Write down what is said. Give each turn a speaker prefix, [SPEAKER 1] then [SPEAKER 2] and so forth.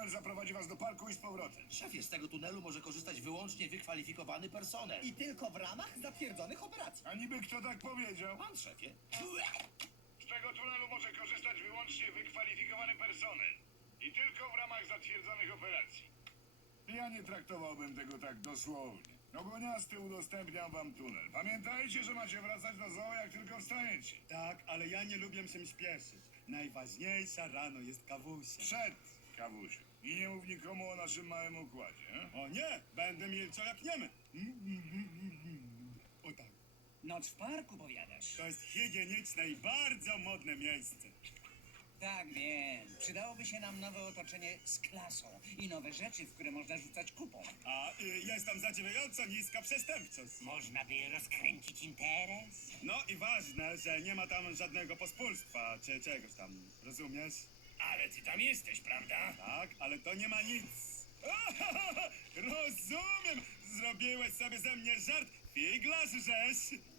[SPEAKER 1] tunel zaprowadzi was do parku i z powrotem.
[SPEAKER 2] Szefie, z tego tunelu może korzystać wyłącznie wykwalifikowany personel.
[SPEAKER 3] I tylko w ramach zatwierdzonych operacji.
[SPEAKER 1] A niby kto tak powiedział?
[SPEAKER 2] Pan, szefie.
[SPEAKER 1] Z tego tunelu może korzystać wyłącznie wykwalifikowany personel. I tylko w ramach zatwierdzonych operacji. Ja nie traktowałbym tego tak dosłownie. Ogoniasty, udostępniam wam tunel. Pamiętajcie, że macie wracać do zoo, jak tylko wstajecie.
[SPEAKER 4] Tak, ale ja nie lubię się śpieszyć. Najważniejsza rano jest kawusia.
[SPEAKER 1] Przed, kawusiu. I nie mów nikomu o naszym małym układzie.
[SPEAKER 4] O nie, będę milczał jak niemy. O tak.
[SPEAKER 3] Noc w parku, powiadasz?
[SPEAKER 4] To jest higieniczne i bardzo modne miejsce.
[SPEAKER 3] Tak, wiem. Przydałoby się nam nowe otoczenie z klasą i nowe rzeczy, w które można rzucać kupą.
[SPEAKER 4] A jest tam zadziwiająco niska przestępczość.
[SPEAKER 3] Można by rozkręcić interes?
[SPEAKER 4] No i ważne, że nie ma tam żadnego pospólstwa czy czegoś tam, rozumiesz?
[SPEAKER 3] Ale ty tam jesteś, prawda?
[SPEAKER 4] Tak, ale to nie ma nic. Rozumiem! Zrobiłeś sobie ze mnie żart, figlarz żeś!